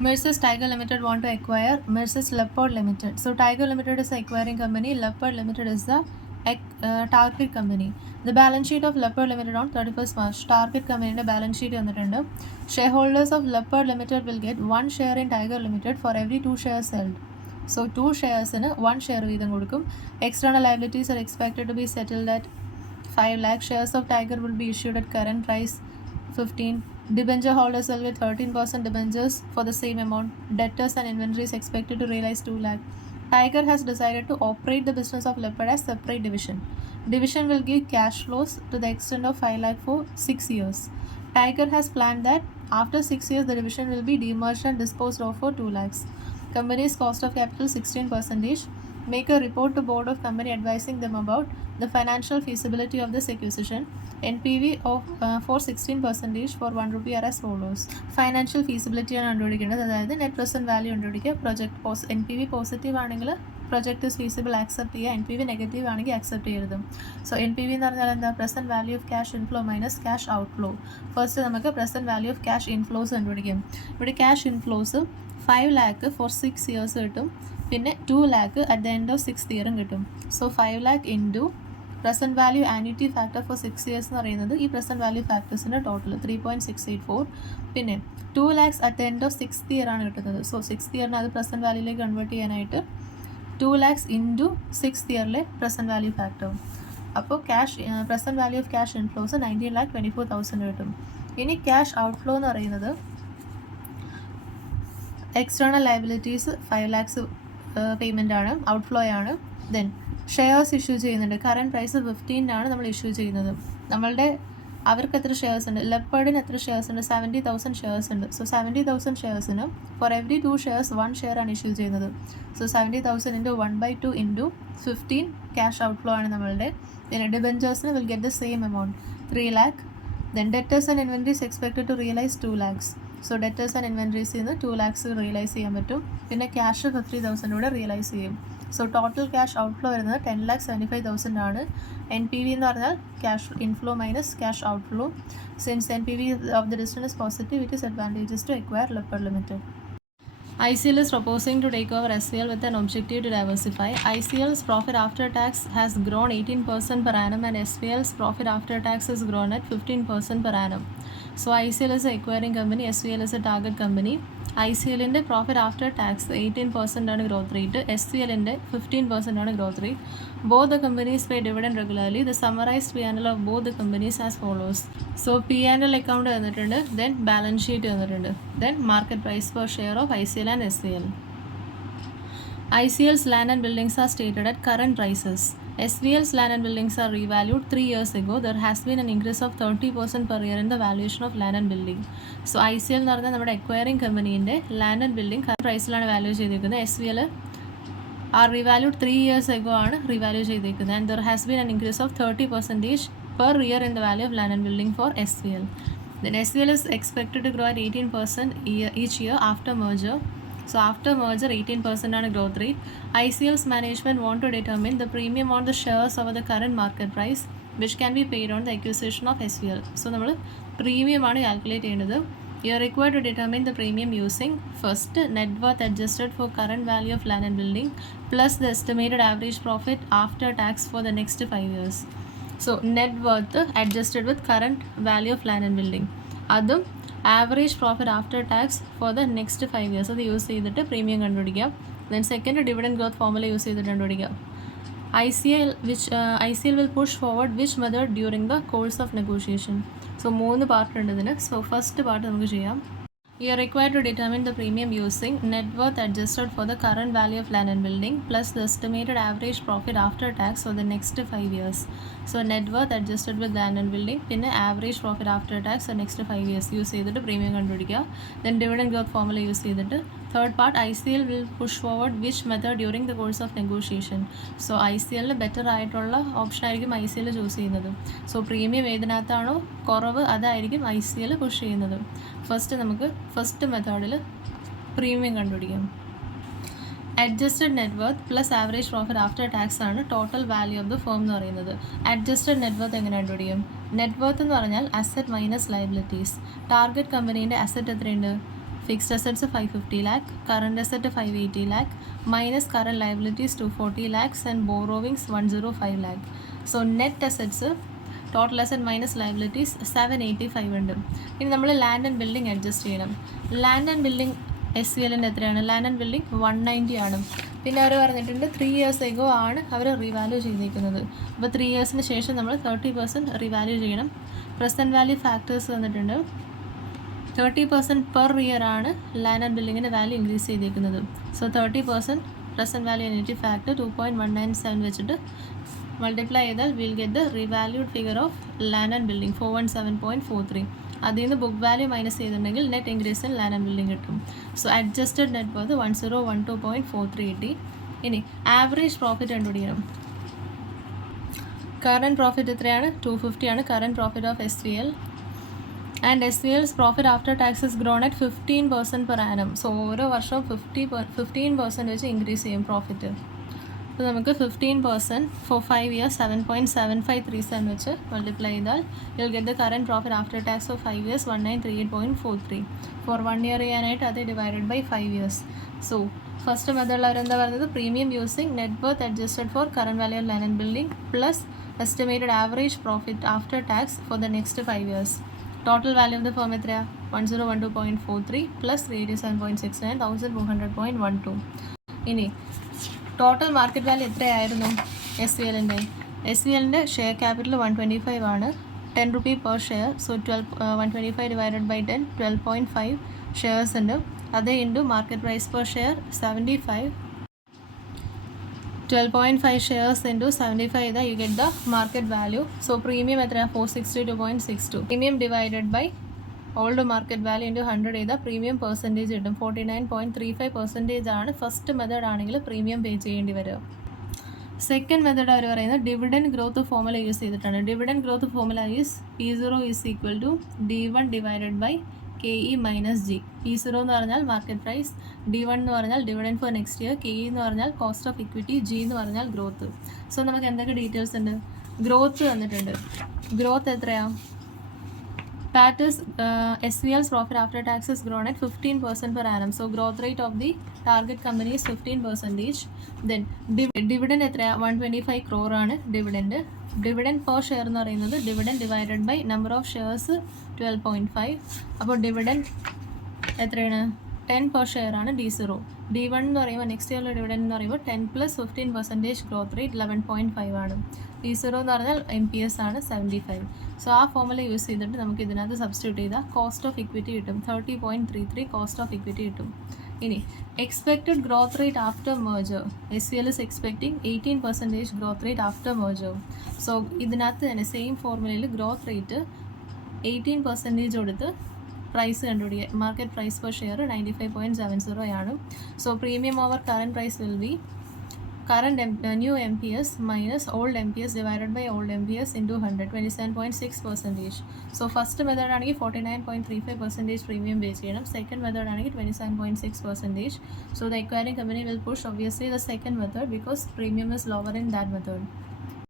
Mercer's Tiger Limited want to acquire Mercer's Leopard Limited. So Tiger Limited is the acquiring company. Leopard Limited is the target company. The balance sheet of Leopard Limited on 31st March. Target company in the balance sheet on shareholders of Leopard Limited will get 1 share in Tiger Limited for every 2 shares held. So 2 shares in 1 share വീതം കൊടുക്കും. External liabilities are expected to be settled at 5 lakh. Shares of Tiger will be issued at current price 15. Debenture holders will get 13% debentures for the same amount. Debtors and inventories expected to realize 2 lakh. Tiger has decided to operate the business of Leopard as separate division. Division will give cash flows to the extent of 5 lakh for 6 years. Tiger has planned that after 6 years the division will be demerged and disposed of for 2 lakhs. Company's cost of capital 16%. Make a report to board of company advising them about the financial feasibility of this acquisition. NPV of for 16% for 1 rupee are as follows. Financial feasibility ആണ് കണ്ടുപിടിക്കേണ്ടത്. അതായത് net present value കണ്ടുപിടിക്കുക. Project NPV positive ആണെങ്കിൽ project is feasible accept ചെയ്യുക. NPV negative ആണെങ്കിൽ accept ചെയ്യരുതും. So NPV എന്ന് പറഞ്ഞാൽ എന്താ? Present value of cash inflow minus cash outflow. First നമുക്ക് present value of cash inflows കണ്ടുപിടിക്കും. ഇവിടെ cash inflows 5 lakh for 6 years കിട്ടും. പിന്നെ 2 lakh at the end of 6th year കിട്ടും. So 5 lakh into present value annuity factor for 6 years എന്ന് പറയുന്നത് ഈ present value ഫാക്ടേഴ്സിൻ്റെ total 3.684. പിന്നെ 2 lakhs at the end of 6th year ആണ് കിട്ടുന്നത്. So 6th yearന് അത് പ്രസൻറ്റ് വാല്യൂയിലേക്ക് കൺവേർട്ട് ചെയ്യാനായിട്ട് 2 lakhs ഇൻറ്റു 6th yearലെ പ്രസൻറ്റ് വാല്യൂ ഫാക്ടർ. അപ്പോൾ cash present value of cash inflows 19,24,000 കിട്ടും. ഇനി ക്യാഷ് ഔട്ട്ഫ്ലോ എന്ന് പറയുന്നത് എക്സ്റ്റേണൽ ലയബിലിറ്റീസ് 5 lakhs പേയ്മെൻ്റ് ആണ്, ഔട്ട്ഫ്ലോ ആണ്. ദെൻ ഷെയർസ് ഇഷ്യൂ ചെയ്യുന്നുണ്ട്. കറൻറ്റ് പ്രൈസ് 15 ആണ് നമ്മൾ ഇഷ്യൂ ചെയ്യുന്നത്. നമ്മളുടെ അവർക്ക് എത്ര ഷെയർസ് ഉണ്ട്? ലെപ്പേർഡിന് എത്ര ഷെയർസ് ഉണ്ട്? 70,000 ഷെയർസ് ഉണ്ട്. സോ 70,000 ഷെയർസിന് ഫോർ എവറി 2 shares 1 share ആണ് ഇഷ്യൂ ചെയ്യുന്നത്. So 70,000 into 1/2 into 15 cash outflow ആണ് നമ്മളുടെ. പിന്നെ ഡിബെഞ്ചേഴ്സിന് will get the same amount 3 lakh. Then debtors and inventories expected to realise 2 lakhs. So debtors and ഇൻവെൻറ്ററീസിൽ നിന്ന് 2 lakhs റിയലൈസ് ചെയ്യാൻ പറ്റും. പിന്നെ ക്യാഷ് 50,000 കൂടെ റിയലൈസ് ചെയ്യും. സോ ടോട്ടൽ ക്യാഷ് ഔട്ട്ഫ്ലോ വരുന്നത് 10,75,000 ആണ്. NPV എന്ന് പറഞ്ഞാൽ cash inflow minus cash outflow. Since NPV of the distance is positive, it is advantages to acquire Leopard Limited. ICL is proposing to take over SVL with an objective to diversify. ICL's profit after tax has grown 18% per annum and SVL's profit after tax has grown at 15% per annum. So ICL is an acquiring company, SVL is a target company. ICLൻ്റെ profit after tax 18% ആണ് growth rate. SVLൻ്റെ 15% ആണ് growth rate. Both the companies pay dividend regularly. The summarised P&L of both the companies as follows. So P&L account തന്നിട്ടുണ്ട്, then balance sheet തന്നിട്ടുണ്ട്, then market price per share of ICL and SVL. ICL's land and buildings are stated at current prices. SVL's land and buildings are revalued 3 years ago. There has been an increase of 30% per year in the valuation of land and building. So ICL എന്ന് പറഞ്ഞാൽ നമ്മുടെ acquiring companyൻ്റെ land and building current പ്രൈസിലാണ് value ചെയ്തിരിക്കുന്നത്. SVL are revalued 3 years ago ആണ് റിവാല്യൂ ചെയ്തിരിക്കുന്നത്. And there has been an increase of 30% per year in the value of land and building for SVL. Then SVL is expected to grow at 18% each year after merger. So after merger 18% ആണ് growth rate. ICL's management want to determine the premium on the shares over the current market price which can be paid on the acquisition of SVL. So നമ്മൾ premium ആണ് calculate ചെയ്യേണ്ടത്. You are required to determine the premium using first net worth adjusted for current value of land and building plus the estimated average profit after tax for the next 5 years. So net worth adjusted with current value of land and building. അതും average profit after tax for the next 5 years അത് use ചെയ്തിട്ട് premium കണ്ടുപിടിക്കാം. Then second dividend growth formula use ചെയ്തിട്ട് കണ്ടുപിടിക്കാം. ICL will push forward which method during the course of negotiation. So 3 part ഉണ്ട് ഇതിന്. So first part നമുക്ക് ചെയ്യാം. You are required to determine the premium using net worth adjusted for the current value of land and building plus the estimated average profit after tax for the next 5 years. So net worth adjusted with land and building പിന്നെ average profit after tax for next 5 years use ചെയ്തിട്ട് premium കണ്ടുപിടിക്കുക. Then dividend growth formula use ചെയ്തിട്ട് third part ICL will push forward which method during the course of negotiation. So ICLന് better ആയിട്ടുള്ള option ആയിരിക്കും ICL choose ചെയ്യുന്നത്. So premium ഏതിനകത്താണോ കുറവ് അതായിരിക്കും ICL പുഷ് ചെയ്യുന്നത്. നമുക്ക് ഫസ്റ്റ് മെത്തേഡിൽ പ്രീമിയം കണ്ടുപിടിക്കാം. Adjusted net worth plus average profit after tax ആണ് total value of the firm എന്ന് പറയുന്നത്. അഡ്ജസ്റ്റഡ് നെറ്റ് വർത്ത് എങ്ങനെ കണ്ടുപിടിക്കും? നെറ്റ് വർത്ത് എന്ന് പറഞ്ഞാൽ അസറ്റ് മൈനസ് ലയബിലിറ്റീസ്. ടാർഗറ്റ് കമ്പനീൻ്റെ അസറ്റ് എത്രയുണ്ട്? fixed assets 550 lakh, current asset 580 lakh, minus current liabilities 240 lakhs and borrowings 105 lakh. So net assets, total asset minus liabilities 785 ഉണ്ട്. ഇനി നമ്മൾ ലാൻഡ് ആൻഡ് ബിൽഡിംഗ് അഡ്ജസ്റ്റ് ചെയ്യണം. Land and building SVLൻ്റെ എത്രയാണ്? Land and building 190 ആണ്. പിന്നെ അവർ പറഞ്ഞിട്ടുണ്ട് 3 years ago ആണ് അവർ റിവാല്യൂ ചെയ്തിരിക്കുന്നത്. അപ്പോൾ 3 yearsന് ശേഷം നമ്മൾ 30% റിവാല്യൂ ചെയ്യണം. പ്രസൻറ്റ് വാല്യൂ ഫാക്ടേഴ്സ് വന്നിട്ടുണ്ട്. 30% പെർ ഇയർ ആണ് ലാൻഡ് ആൻഡ് ബിൽഡിങ്ങിൻ്റെ വാല്യൂ ഇൻക്രീസ് ചെയ്തിരിക്കുന്നത്. So 30% present value unity factor 2.197 വെച്ചിട്ട് മൾട്ടിപ്ലൈ ചെയ്താൽ will get the revalued figure of land and building 417.43. അതിൽ നിന്ന് ബുക്ക് വാല്യൂ മൈനസ് ചെയ്തിട്ടുണ്ടെങ്കിൽ net increase in land and building കിട്ടും. സോ അഡ്ജസ്റ്റഡ് നെറ്റ് വർത്ത് 1012.43 കിട്ടി. ഇനി ആവറേജ് പ്രോഫിറ്റ് കണ്ടുപിടിക്കണം. കറൻറ്റ് പ്രോഫിറ്റ് എത്രയാണ്? 250 ആണ് current profit of SVL. And SVL's profit after tax has grown at 15% per annum. So ഓരോ വർഷവും 15% വെച്ച് ഇൻക്രീസ് ചെയ്യും പ്രോഫിറ്റ്. അപ്പോൾ നമുക്ക് 15% for 5 years 7.7537 വെച്ച് മൾട്ടിപ്ലൈ ചെയ്താൽ you will get the current profit after tax of 5 years 1938.43. For 1 year ചെയ്യാനായിട്ട് അത് divided by 5 years. So first മെത്തേഡിൽ അവരെന്താ പറയുന്നത്? Premium using net worth adjusted for current value of land and building plus estimated average profit after tax for the next 5 years. Total value of the firm എത്രയാണ്? 1012.43 plus 387.69 1400.12. ഇനി total market value എത്രയായിരുന്നു SVLൻ്റെ? SVLൻ്റെ share capital 125 ആണ്, 10 rupee per share. So 125 divided by 10 12.5 shares ഉണ്ട്. അത് into market price per share 75, 12.5 shares into 75 that you get the market value. So premium at 462.62. Premium divided by old market value into 100 is the premium percentage കിട്ടും. 49.35% ആണ് first method ആണെങ്കിൽ premium pay ചെയ്യേണ്ടി വരിക. Second method അവർ പറയുന്നത് dividend growth formula use ചെയ്തിട്ടാണ്. Dividend growth formula is P0 is equal to D1 divided by KE minus G. P0 എന്ന് പറഞ്ഞാൽ മാർക്കറ്റ് പ്രൈസ്, D1 എന്ന് പറഞ്ഞാൽ dividend for next year, KE എന്ന് പറഞ്ഞാൽ കോസ്റ്റ് ഓഫ് ഇക്വിറ്റി, G എന്ന് പറഞ്ഞാൽ growth. So നമുക്ക് എന്തൊക്കെ ഡീറ്റെയിൽസ് ഉണ്ട്? ഗ്രോത്ത് തന്നിട്ടുണ്ട്. ഗ്രോത്ത് എത്രയാണ്? That is SVL's profit after tax has grown at 15% per annum. So growth rate of the target company is 15%. Then dividend എത്രയാണ്? 125 crore ആണ് dividend. Dividend per share എന്ന് പറയുന്നത് dividend divided by number of shares 12.5. അപ്പോൾ dividend എത്രയാണ്? 10 per share ആണ് D0. D1 എന്ന് പറയുമ്പോൾ next ഇയറിലെ dividend എന്ന് പറയുമ്പോൾ 10 പ്ലസ് 15% ഗ്രോത്ത് റേറ്റ് 11.5 ആണ്. D0 എന്ന് പറഞ്ഞാൽ MPS ആണ് 75. സോ ആ ഫോർമുല യൂസ് ചെയ്തിട്ട് നമുക്ക് ഇതിനകത്ത് സബ്സ്റ്റിറ്റ്യൂട്ട് ചെയ്താൽ കോസ്റ്റ് ഓഫ് ഇക്വിറ്റി കിട്ടും. 30.33 കോസ്റ്റ് ഓഫ് ഇക്വിറ്റി കിട്ടും. ഇനി expected growth rate after merger. SVL is expecting 18% growth rate after merger. So ഇതിനകത്ത് തന്നെ സെയിം ഫോർമുലയിൽ ഗ്രോത്ത് റേറ്റ് 18% കൊടുത്ത് പ്രൈസ് കണ്ടുപിടിക്കുക. മാർക്കറ്റ് പ്രൈസ് പെർ ഷെയർ 95.70 ആണ്. So premium over current price will be current new MPS minus old MPS divided by old MPS into 100, 27.6%. So first method ആണെങ്കിൽ 49.35% premium pay ചെയ്യണം. Second method ആണെങ്കിൽ 27.6%. So the acquiring company will push obviously the second method because premium is lower in that method.